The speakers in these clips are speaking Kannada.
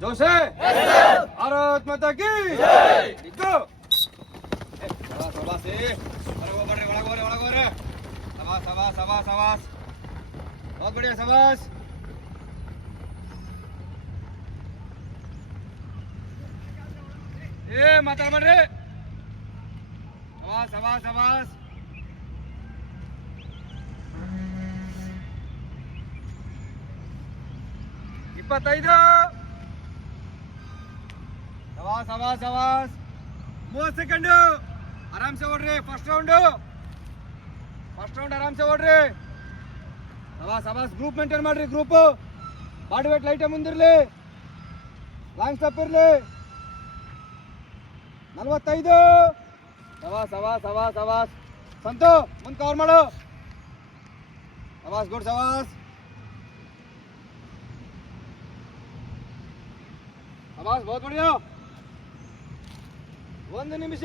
ಜೋಶೆ ಭಾರತ್ ಮಾತಾ ಕಿ ನಿಂತು ಏ, ಸವಾಸ್ ಸವಾಸ್ ಏ ಹೊರಗೆ ಹೋಗ್ಬೇಡ್ರಿ ಒಳಗೆ ಹೋಗ್ರಿ ಒಳಗೆ ಹೋಗ್ರಿ ಸವಾಸ್ ಸವಾಸ್ ಸವಾಸ್ ಸವಾಸ್ ಹೋಗ್ಬಿಡಿ ಸವಾಸ್ ಏ ಮಾತಾಡ್ಬೇಡ್ರಿ ಸವಾಸ್ ಸವಾಸ್ ಸವಾಸ್ ಇಪ್ಪತ್ತೈದು ಸವಾಸ್ ಅವಾಸ್ ಅವಾಸ್ ಮೂವತ್ತು ಸೆಕೆಂಡು. ಆರಾಮ್ಸೆ ಓಡ್ರಿ ಫಸ್ಟ್ ರೌಂಡು ಫಸ್ಟ್ ರೌಂಡ್ ಆರಾಮ್ಸೆ ಓಡ್ರಿ. ಅವಾಸ್ ಅವಾಸ್ ಗ್ರೂಪ್ ಮೇಂಟೈನ್ ಮಾಡ್ರಿ ಗ್ರೂಪ್ ಬಾಡಿ ವೇಟ್ ಲೈಟೇ ಮುಂದಿರಲಿ. ಲಾಂಗ್ ಸ್ಟಾಪ್ ಇರಲಿ. ನಲ್ವತ್ತೈದು. ಸವಾಸ್ ಸವಾಸ್ ಸವಾಸ್ ಸವಾಸ್. ಸಂತು, ಮುಂದೆ ಕವರ್ ಮಾಡು. ಸವಾಸ್ ಗುಡ್ ಸವಾಸ್. ಸವಾಸ್ ಬಹುತ್ ಬಡಿಯೋ ಒಂದು ನಿಮಿಷ.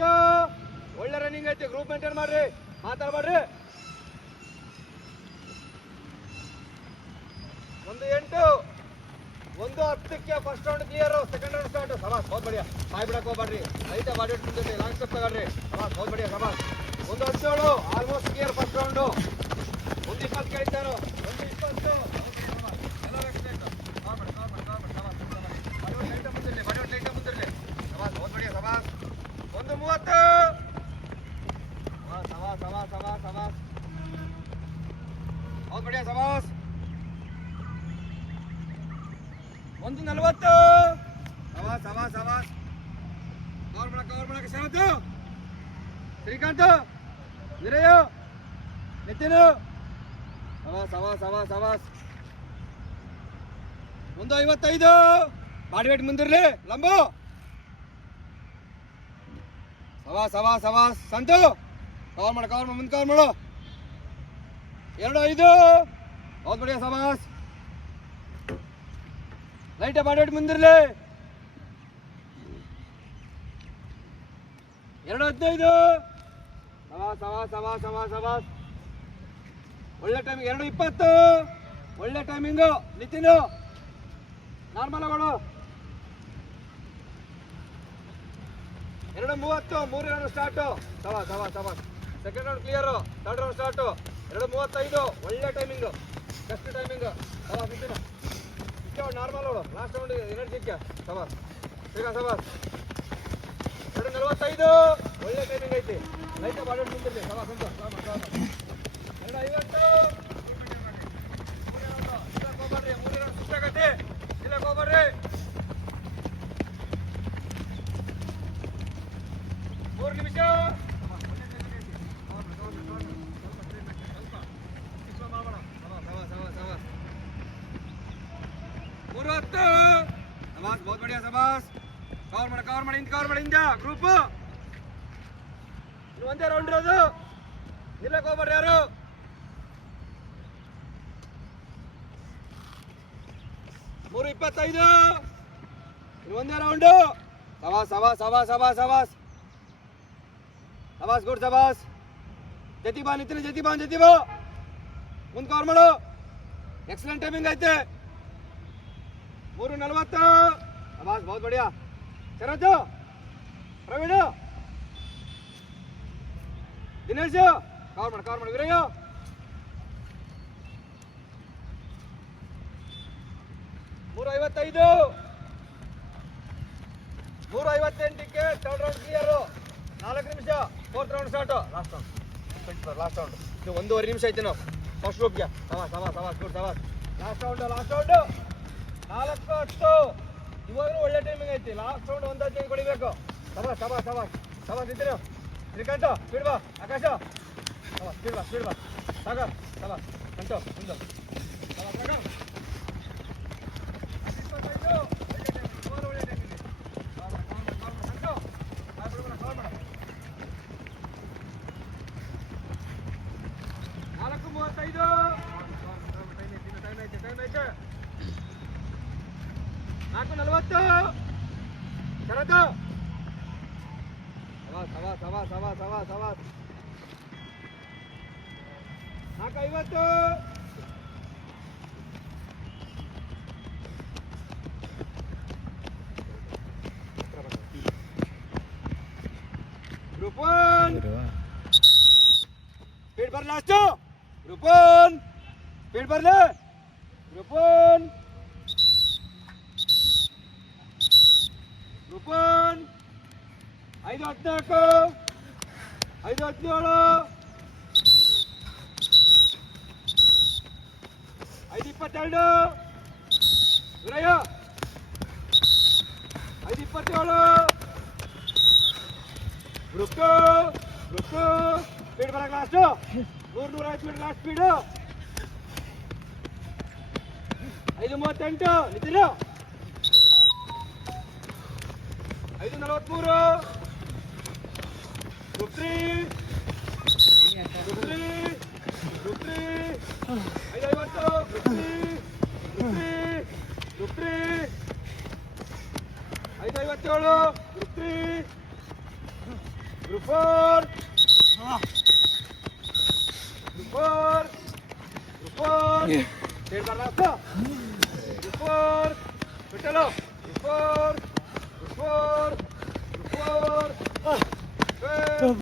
ಒಳ್ಳೆ ರನ್ನಿಂಗ್ ಐತೆ ಗ್ರೂಪ್ ಮೇಂಟೈನ್ ಮಾಡ್ರಿ. ಮಾತಾಡ್ಬೇಡ್ರಿ. ಒಂದು ಎಂಟು, ಒಂದು ಹತ್ತಕ್ಕೆ first round clear second round start ಸಮಾಸ್ ಹೋದ್ ಬಡಿಯ ಬಾಯ್ ಬಿಡಕ್ ಹೋಗ್ಬೇಡ್ರಿ. ಲೈಟ್ ಬಾಡಿ ಲಾಂಗ್ ಸ್ಟೆಪ್ ತಗೊಳ್ರಿ. ಸಮಾಸ್ ಹೋಗ್ಬೇಡಿ ಸವಾಸ್ ಒಂದು ಹತ್ತು ಆಲ್ಮೋಸ್ಟ್ ಕ್ಲಿಯರ್ ಫಸ್ಟ್ ರೌಂಡು ಒಂದು ಇಪ್ಪತ್ತು ಕೇಳಿದ್ದಾರು ಒಂದು ಇಪ್ಪತ್ತು ಎಲ್ಲ excellent. ಕಾಲ್ ಮಾಡಿ, ಕಾಲ್ ಮಾಡಿ, ಕಾಲ್ ಮಾಡಿ, ಸವಾಸ್, ಸವಾಸ್. ಬಾಡಿ ಒಟ್ಟು ಲೈಟ ಮುಂದಿರ್ಲಿ, ಬಾಡಿ ಒಟ್ಟು ಲೈಟ ಮುಂದಿರ್ಲಿ. ಸವಾಸ್, ಬಹುತ್ ಬಡಿಯ ಸವಾಸ್. ಒಂದು ಮೂವತ್ತು ಸವಾಸ್, ಸವಾಸ್, ಸವಾಸ್, ಸವಾಸ್, ಸವಾಸ್. ಬಹುತ್ ಬಡಿಯ ಸಮಾಸ್ ಒಂದು ನಲವತ್ತು. ಸವಾಸ್ ಸವಾಸ್ ಸವಾಸ್ ಮಾಡಕ್ಕೆ ಕವರ್ ಮಾಡಕ್ಕೆ ಶರತ್ತು. ಶ್ರೀಕಾಂತ್ ವಿರಯ ನಿತಿನ್. ಸವಾಸ್ ಸವಾಸ್ ಸವಾಸ್ ಸವಾಸ್ ಒಂದು ಐವತ್ತೈದು. ಬಾಡಿ ವೇಟ್ ಮುಂದಿರ್ಲಿ. ಲಂಬು. ಸವಾಸ್ ಸವಾಸ್ ಸವಾಸ್ ಸಂತು. ಕವರ್ ಮಾಡು, ಕವರ್ ಮುಂದೆ ಕವರ್ ಮಾಡು. ಎರಡು ಐದು. ಹೌದು ಬಡಿಯ ಸಮಾಸ್ ಲೈಟ್ ಬಾಡಿ ಮುಂದಿರ್ಲಿ. ಎರಡು ಹದಿನೈದು. ಸವಾಸ್ ಸವಾಸ್ ಸವಾಸ್ ಸವಾಸ್ ಸವಾಸ್ ಒಳ್ಳೆ ಟೈಮಿಂಗ್ ಎರಡು ಇಪ್ಪತ್ತು. ಒಳ್ಳೆ ಟೈಮಿಂಗು ನಿತಿನ್. ನಾರ್ಮಲ್ ಆಗೋಳು ಎರಡು ಮೂವತ್ತು, ಮೂರು ಎರಡು ಸ್ಟಾರ್ಟು. ಸವಾ ಸವಾ ಸವಾ second round clear third round start ಎರಡು ಮೂವತ್ತೈದು, ಒಳ್ಳೆ ಟೈಮಿಂಗು ಬೆಸ್ಟ್ ಟೈಮಿಂಗು ಸವಾಸ್ ನಿತಿನ್ ನಾರ್ಮಲ್ ಅವಳು. ಲಾಸ್ಟ್ ರೌಂಡ್ ಎನರ್ಜಿಕ್ಕೆ ಸವಾಸ್ ಈಗ ಸವಾಸ್ ಎರಡು ನಲವತ್ತೈದು, ಒಳ್ಳೆ ಟೈಮಿಂಗ್ ಐತಿ. ಲೈಟ್ ಬಾಡಿ ಮುಂದಿರಲಿ ಸವಾಸ್ ಅಂತ ಎರಡು ಐವತ್ತು. ಮೂರು ಸುತ್ತಾಗತ್ತೆ ಇಲ್ಲಕ್ಕೆ ಹೋಗ್ಬರ್ರಿ ಮೂರು ನಿಮಿಷ ಸವಾಸ್ ಬಹುತ್ ಬಡಿಯಾ ಸವಾಸ್ ಕವರ್ ಮಾಡಿ, ಕವರ್ ಇಂದ ಕವರ್ ಮಾಡಿ ಇಂದ ಗ್ರೂಪ್. ಇನ್ನು ಒಂದೇ ರೌಂಡ್ ಇರೋದು. ನಿಲ್ಲಕ್ಕೆ ಹೋಗ್ಬರ್ರಿ ಯಾರು? ಮೂರು ಇಪ್ಪತ್ತೈದು. ಒಂದೇ ರೌಂಡು ಸವಾಸ್ ಸವಾಸ್ ಸವಾಸ್ ಸವಾಸ್ ಸವಾಸ್ ಸವಾಸ್ ಗುಡ್ ಸವಾಸ್ ಜತಿ ಬಾ ನಿಂತಿನ ಜತಿ ಬಾ ಜತಿ ಬಾ. ಮುಂದೆ ಕವರ್ ಮಾಡು. ಎಕ್ಸಲೆಂಟ್ ಟೈಮಿಂಗ್ ಐತೆ. ಮೂರು ನಲವತ್ತು. ಅಬಾಸ್ ಬಹುತ್ ಬಡಿಯಾ. ಶರತ್ ಪ್ರವೀಣ್. ದಿನೇಶ್ ಕವರ್ ಮಾಡಿ ಕವರ್ ಮಾಡಿ. ವೀರಯ್ಯ. ನೂರ ಐವತ್ತೈದು ಮೂರ ಐವತ್ತೆಂಟಕ್ಕೆ ಥರ್ಡ್ ರೌಂಡ್ ಕ್ಲಿಯರು ನಾಲ್ಕು ನಿಮಿಷ fourth round start last round last round ಇದು ಒಂದೂವರೆ ನಿಮಿಷ ಐತೆ ನಾವು. ಫಸ್ಟ್ ಗ್ರೂಪ್ಗೆ ಸವಾಸ್ ಸವಾಸ್ ಸವಾಸ್ ಗುಡ್ ಸವಾಸ್ ಲಾಸ್ಟ್ ರೌಂಡ್ ಲಾಸ್ಟ್ ರೌಂಡು ನಾಲ್ಕು ಹತ್ತು ಇವಾಗಲೂ ಒಳ್ಳೆ ಟೈಮಿಂಗ್ ಐತಿ. ಲಾಸ್ಟ್ ರೌಂಡ್ ಒಂದು ಟೈಮ್ ಕೊಡಿಬೇಕು ಸವಾಸ್ ಸವಾಸ್ ಸವಾಸ್ ಸವಾಸ್ ಇದ್ದೀರಿ? ಶ್ರೀಕಾಂತ ಸ್ಪೀಡ್ ಬಾ. ಆಕಾಶ. ಸವಾಸ್ ಸ್ಪೀಡ್ ಬಾ ಸ್ಪೀಡ್ ಬಾ. ಸಾಗರ್ ಸವಾಸ್ ಕಂಟು ಮುಂದೆ. ಸವಾಸ್ ಸಾಗರ್. ಇಪ್ಪತ್ತೈದು. satu. Satu. Sabar sabar sabar berlaju, one group one ಐದು ಹದಿನಾಲ್ಕು ಐದು ಹದಿನೇಳು ಐದು ಇಪ್ಪತ್ತೆರಡು ಇವರಯ್ಯ ಐದು ಇಪ್ಪತ್ತೇಳು group two group two speed ಬರಕ್ಕೆ ಲಾಸ್ಟು ನೂರು ನೂರ ಐದು ಸ್ಪೀಡ್ ಲಾಸ್ಟ್ ಸ್ಪೀಡು ಐದು ಮೂವತ್ತೆಂಟು ನಿಂತಿಲ್ಲ ಐದು ನಲವತ್ಮೂರು group three group three group three ಐದು ಐವತ್ತು group three group three group three ಐದು ಐವತ್ತೇಳು group three group four group four group four ಹೇಳಿ ಬರಲ್ಲ group four ಬಿಟ್ಟಲು group four group four group four